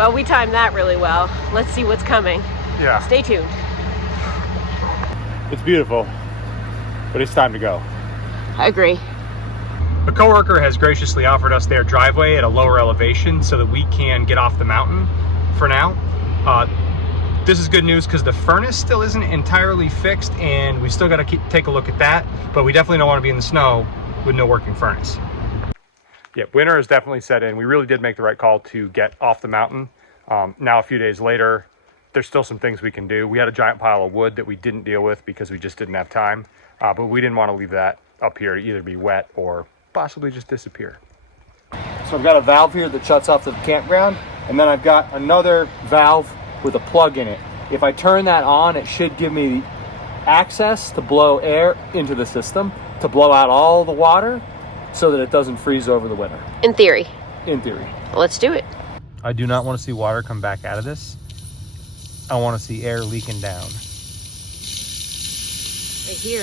Well, we timed that really well. Let's see what's coming. Yeah. Stay tuned. It's beautiful, but it's time to go. I agree. A coworker has graciously offered us their driveway at a lower elevation so that we can get off the mountain for now. This is good news because the furnace still isn't entirely fixed and we still got to take a look at that, but we definitely don't want to be in the snow with no working furnace. Yeah, winter has definitely set in. We really did make the right call to get off the mountain. Now a few days later, there's still some things we can do. We had a giant pile of wood that we didn't deal with because we just didn't have time, but we didn't want to leave that up here to either be wet or possibly just disappear. So I've got a valve here that shuts off to the campground, and then I've got another valve with a plug in it. If I turn that on, it should give me access to blow air into the system to blow out all the water so that it doesn't freeze over the winter. In theory. In theory. Let's do it. I do not want to see water come back out of this. I want to see air leaking down. Right here.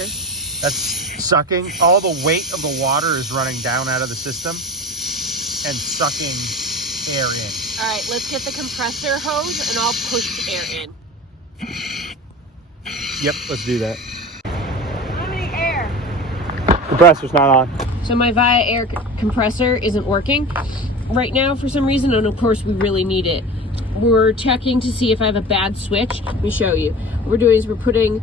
That's sucking. All the weight of the water is running down out of the system and sucking air in. All right, let's get the compressor hose and I'll push the air in. Yep, let's do that. How many air? Compressor's not on. So my Viair compressor isn't working right now for some reason, and of course we really need it. We're checking to see if I have a bad switch. Let me show you. What we're doing is we're putting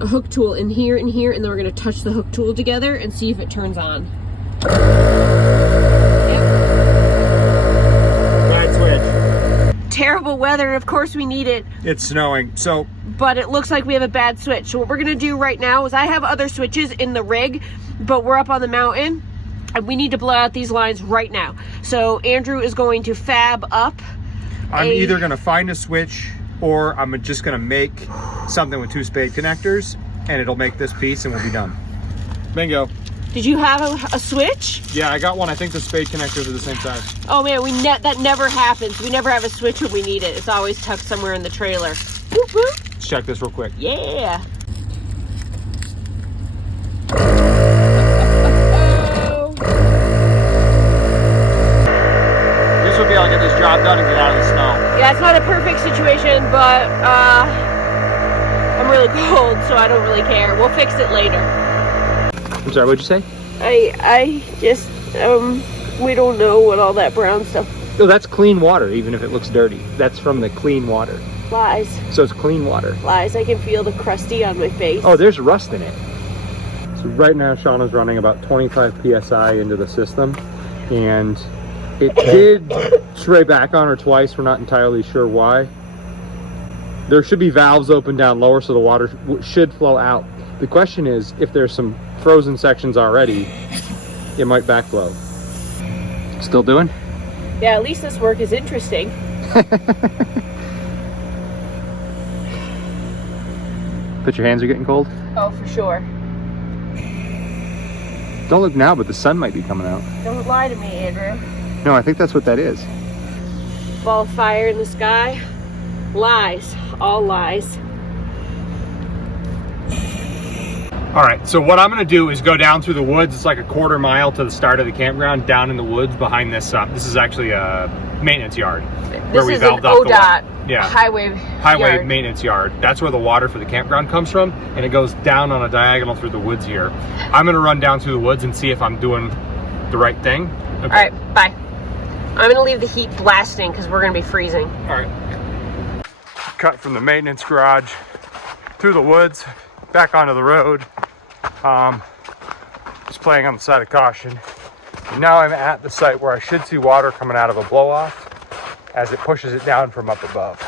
a hook tool in here, and then we're gonna touch the hook tool together and see if it turns on. Yep. Bad switch. Terrible weather, and of course we need it. It's snowing, so. But it looks like we have a bad switch. So what we're gonna do right now is I have other switches in the rig, but we're up on the mountain and we need to blow out these lines right now. So Andrew is going to fab up. I'm either gonna find a switch or I'm just gonna make something with 2 spade connectors and it'll make this piece and we'll be done. Bingo. Did you have a switch? Yeah, I got one. I think the spade connectors are the same size. Oh man, that never happens. We never have a switch when we need it. It's always tucked somewhere in the trailer. Whoop, whoop. Let's check this real quick. Yeah. This will be able to get this job done and get out of the snow. Yeah, it's not a perfect situation, but I'm really cold, so I don't really care. We'll fix it later. I'm sorry, what'd you say? I just, we don't know what all that brown stuff. Oh, that's clean water, even if it looks dirty. That's from the clean water. Lies. So it's clean water. Lies. I can feel the crusty on my face. Oh, there's rust in it. So right now, Shauna's running about 25 PSI into the system, and it did spray back on her twice. We're not entirely sure why. There should be valves open down lower, so the water should flow out. The question is, if there's some frozen sections already, it might backflow. Still doing? Yeah, at least this work is interesting. But your hands are getting cold? Oh, for sure. Don't look now, but the sun might be coming out. Don't lie to me, Andrew. No, I think that's what that is. Ball of fire in the sky. Lies. All lies. All right, so what I'm gonna do is go down through the woods. It's like a quarter mile to the start of the campground, down in the woods behind this. This is actually a maintenance yard. This is an ODOT highway yard. Maintenance yard. That's where the water for the campground comes from, and it goes down on a diagonal through the woods here. I'm gonna run down through the woods and see if I'm doing the right thing. Okay. All right, bye. I'm gonna leave the heat blasting because we're gonna be freezing. All right. Cut from the maintenance garage through the woods, back onto the road. Just playing on the side of caution. And now I'm at the site where I should see water coming out of a blow off as it pushes it down from up above.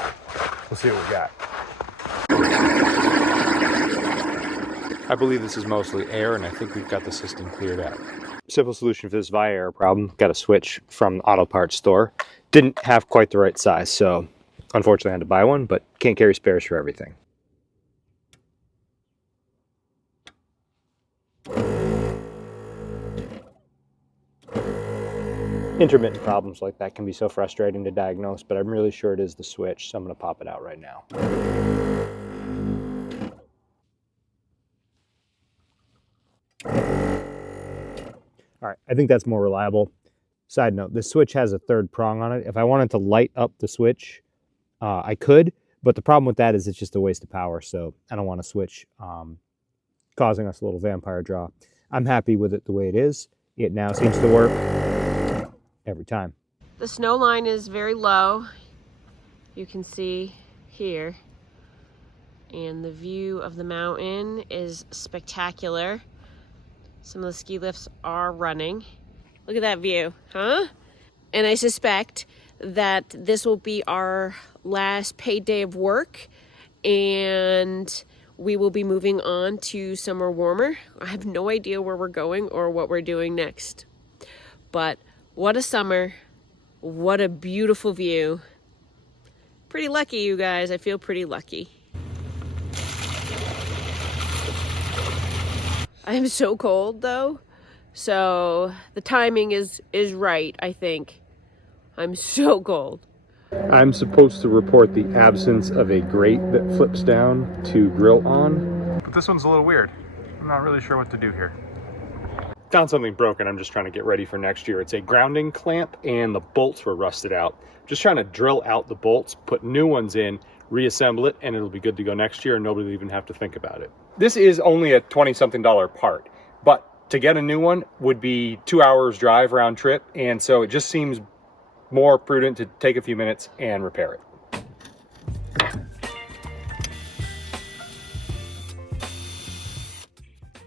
We'll see what we got. I believe this is mostly air, and I think we've got the system cleared out. Simple solution for this Viair problem. Got a switch from the auto parts store. Didn't have quite the right size, so unfortunately I had to buy one, but can't carry spares for everything. Intermittent problems like that can be so frustrating to diagnose, but I'm really sure it is the switch, so I'm going to pop it out right now. All right, I think that's more reliable. Side note, this switch has a third prong on it. If I wanted to light up the switch, I could, but the problem with that is it's just a waste of power, so I don't want to switch, causing us a little vampire draw. I'm happy with it the way it is. It now seems to work every time. The snow line is very low. You can see here. And the view of the mountain is spectacular. Some of the ski lifts are running. Look at that view, huh? And I suspect that this will be our last paid day of work, and we will be moving on to somewhere warmer. I have no idea where we're going or what we're doing next. But what a summer. What a beautiful view. Pretty lucky, you guys. I feel pretty lucky. I am so cold though, so the timing is right, I think. I'm so cold. I'm supposed to report the absence of a grate that flips down to grill on. But this one's a little weird. I'm not really sure what to do here. Found something broken. I'm just trying to get ready for next year. It's a grounding clamp and the bolts were rusted out. Just trying to drill out the bolts, put new ones in, reassemble it, and it'll be good to go next year and nobody will even have to think about it. This is only a $20-something part, but to get a new one would be 2 hours drive round trip, and so it just seems more prudent to take a few minutes and repair it.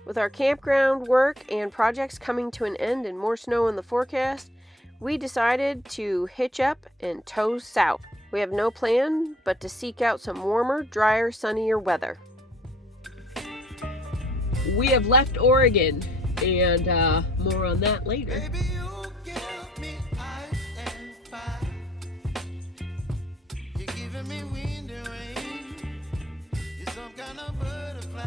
With our campground work and projects coming to an end and more snow in the forecast, we decided to hitch up and tow south. We have no plan but to seek out some warmer, drier, sunnier weather. We have left Oregon, and more on that later. Baby, you give me ice and fire. You're giving me wind and rain. You're some kind of butterfly.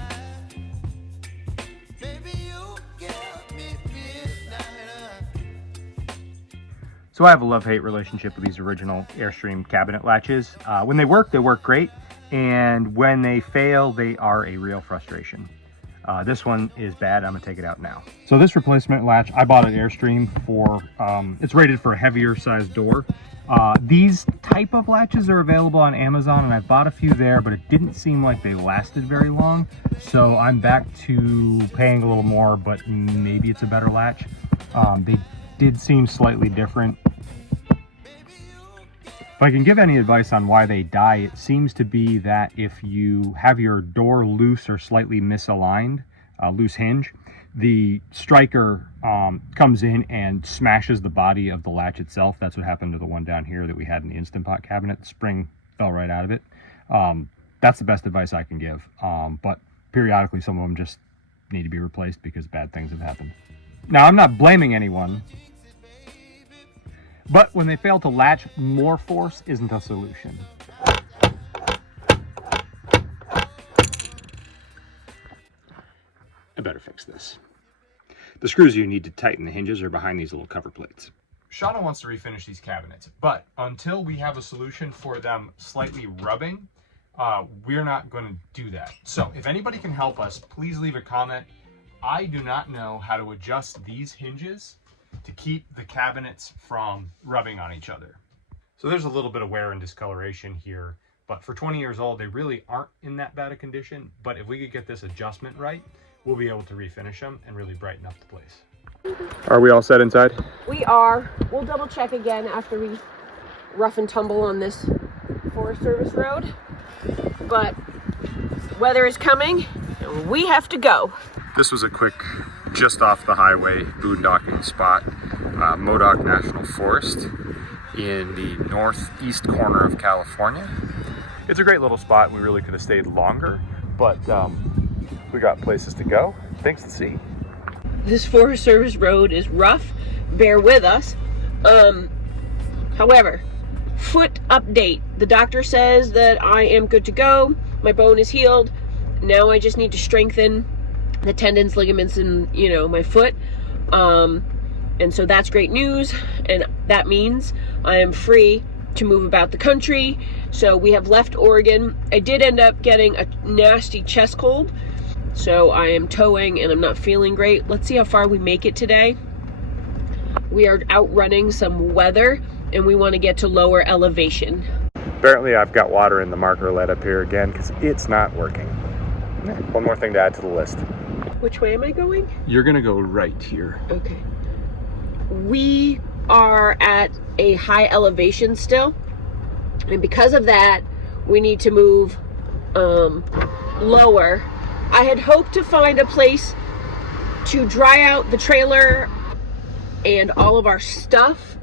Baby, you give me midnight. So I have a love-hate relationship with these original Airstream cabinet latches. When they work great, and when they fail, they are a real frustration. This one is bad. I'm gonna take it out now. So this replacement latch, I bought at Airstream for, it's rated for a heavier sized door. These type of latches are available on Amazon, and I bought a few there, but it didn't seem like they lasted very long. So I'm back to paying a little more, but maybe it's a better latch. They did seem slightly different. If I can give any advice on why they die, it seems to be that if you have your door loose or slightly misaligned, loose hinge, the striker comes in and smashes the body of the latch itself. That's what happened to the one down here that we had in the Instant Pot cabinet. The spring fell right out of it. That's the best advice I can give. But periodically some of them just need to be replaced because bad things have happened. Now, I'm not blaming anyone, but when they fail to latch, more force isn't a solution. I better fix this. The screws you need to tighten the hinges are behind these little cover plates. Shauna wants to refinish these cabinets, but until we have a solution for them slightly rubbing, we're not going to do that. So if anybody can help us, please leave a comment. I do not know how to adjust these hinges to keep the cabinets from rubbing on each other. So there's a little bit of wear and discoloration here, but for 20 years old, they really aren't in that bad a condition. But if we could get this adjustment right, we'll be able to refinish them and really brighten up the place. Are we all set inside? We are. We'll double check again after we rough and tumble on this Forest Service road. But weather is coming and we have to go. This was a quick, just off the highway, boondocking spot, Modoc National Forest in the northeast corner of California. It's a great little spot. We really could have stayed longer, but we got places to go, things to see. This Forest Service road is rough. Bear with us. However, foot update. The doctor says that I am good to go. My bone is healed. Now I just need to strengthen the tendons, ligaments, and my foot. And so that's great news. And that means I am free to move about the country. So we have left Oregon. I did end up getting a nasty chest cold. So I am towing and I'm not feeling great. Let's see how far we make it today. We are outrunning some weather and we want to get to lower elevation. Apparently I've got water in the marker lead up here again because it's not working. One more thing to add to the list. Which way am I going? You're gonna go right here. Okay. We are at a high elevation still, and because of that, we need to move lower. I had hoped to find a place to dry out the trailer and all of our stuff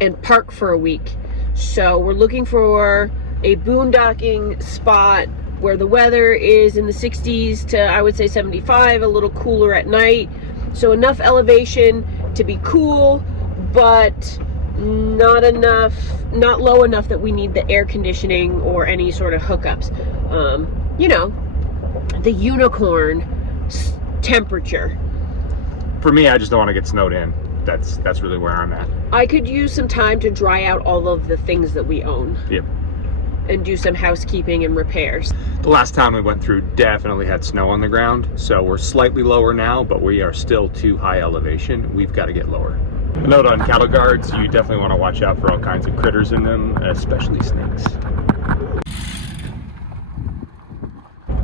and park for a week. So we're looking for a boondocking spot where the weather is in the 60s to, I would say, 75, a little cooler at night. So enough elevation to be cool, but not low enough that we need the air conditioning or any sort of hookups. You know, the unicorn temperature. For me, I just don't want to get snowed in. That's really where I'm at. I could use some time to dry out all of the things that we own. Yep. And do some housekeeping and repairs. The last town we went through definitely had snow on the ground, so we're slightly lower now, but we are still too high elevation. We've got to get lower. A note on cattle guards, you definitely want to watch out for all kinds of critters in them, especially snakes.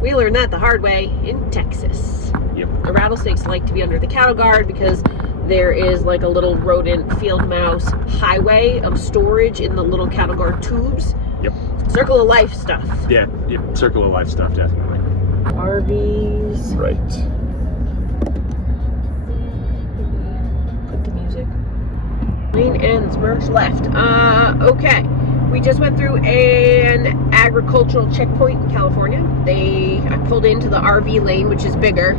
We learned that the hard way in Texas. Yep. The rattlesnakes like to be under the cattle guard because there is like a little rodent field mouse highway of storage in the little cattle guard tubes. Yep. Circle of life stuff. Yeah, yep. Circle of life stuff, definitely. RVs. Right. Put the music. Lane ends, merge left. Okay. We just went through an agricultural checkpoint in California. I pulled into the RV lane, which is bigger,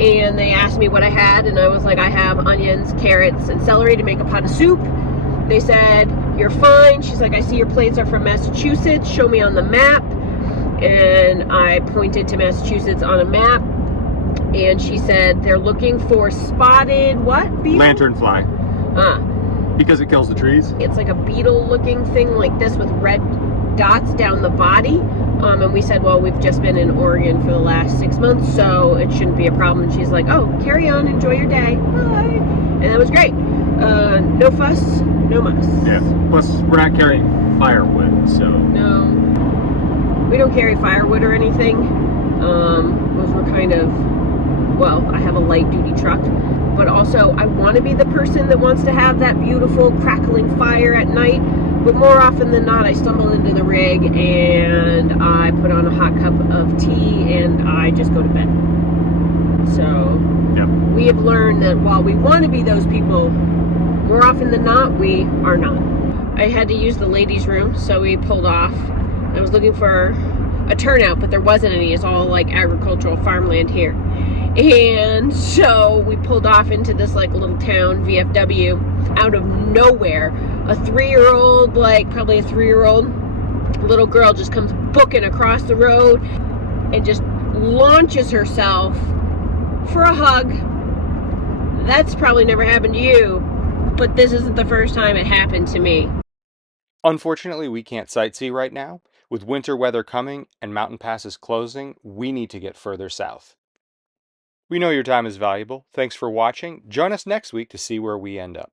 and they asked me what I had, and I was like, I have onions, carrots, and celery to make a pot of soup. They said, you're fine. She's like, I see your plates are from Massachusetts. Show me on the map. And I pointed to Massachusetts on a map, and she said, they're looking for spotted, what? Beetle? Lanternfly. Because it kills the trees? It's like a beetle-looking thing like this with red dots down the body. And we said, well, we've just been in Oregon for the last 6 months, so it shouldn't be a problem. And she's like, oh, carry on, enjoy your day, bye. And that was great. No fuss, no muss. Yeah, plus we're not carrying firewood, so... No. We don't carry firewood or anything. Those were kind of... Well, I have a light-duty truck, but also I want to be the person that wants to have that beautiful crackling fire at night, but more often than not, I stumble into the rig and I put on a hot cup of tea and I just go to bed. So, yeah. We have learned that while we want to be those people, more often than not, we are not. I had to use the ladies' room, so we pulled off. I was looking for a turnout, but there wasn't any. It's all like agricultural farmland here. And so we pulled off into this like little town, VFW, out of nowhere. A 3-year-old, like probably a 3-year-old little girl just comes booking across the road and just launches herself for a hug. That's probably never happened to you, but this isn't the first time it happened to me. Unfortunately, we can't sightsee right now. With winter weather coming and mountain passes closing, we need to get further south. We know your time is valuable. Thanks for watching. Join us next week to see where we end up.